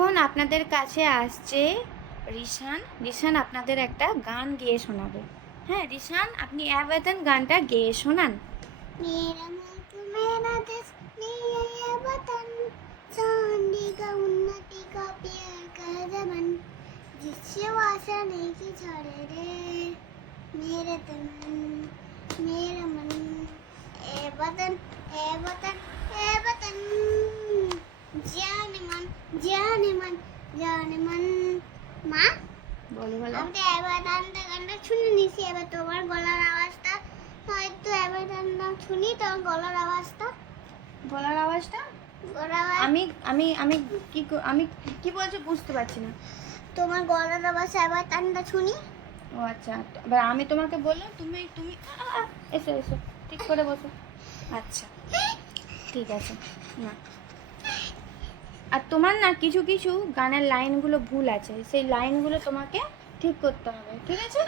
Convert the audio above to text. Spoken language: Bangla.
এখন আপনাদের কাছে আসছে রিশান আপনাদের একটা গান গেয়ে শোনাবে। হ্যাঁ রিশান, আপনি আবেদন গানটা গেয়ে শোনান। मेरा मुल्क मेरा देश मेरा ये वतन चांदी का उन्नति का प्यार का जमन जिससे आशा नहीं की छोड़े रे मेरे तन मेरा मन ए वतन ए वतन ए वतन जाने मन মা বলো বলো। আমি তো এবার গানটা শুনে নিছি, এবার তোমার গলার আওয়াজটা হয়তো এবার গানটা শুনি, তোমার গলার আওয়াজটা গলার আওয়াজটা গলার আওয়াজ আমি আমি কি বলছো বুঝতে পারছি না। তোমার গলার আওয়াজ এবার গানটা শুনি। ও আচ্ছা, এবার আমি তোমাকে বললাম, তুমি তুমি এসো এসো, ঠিক করে বসো। আচ্ছা ঠিক আছে। না আর তোমার না কিছু কিছু গানের লাইনগুলো ভুল আছে, সেই লাইনগুলো তোমাকে ঠিক করতে হবে, ঠিক আছে?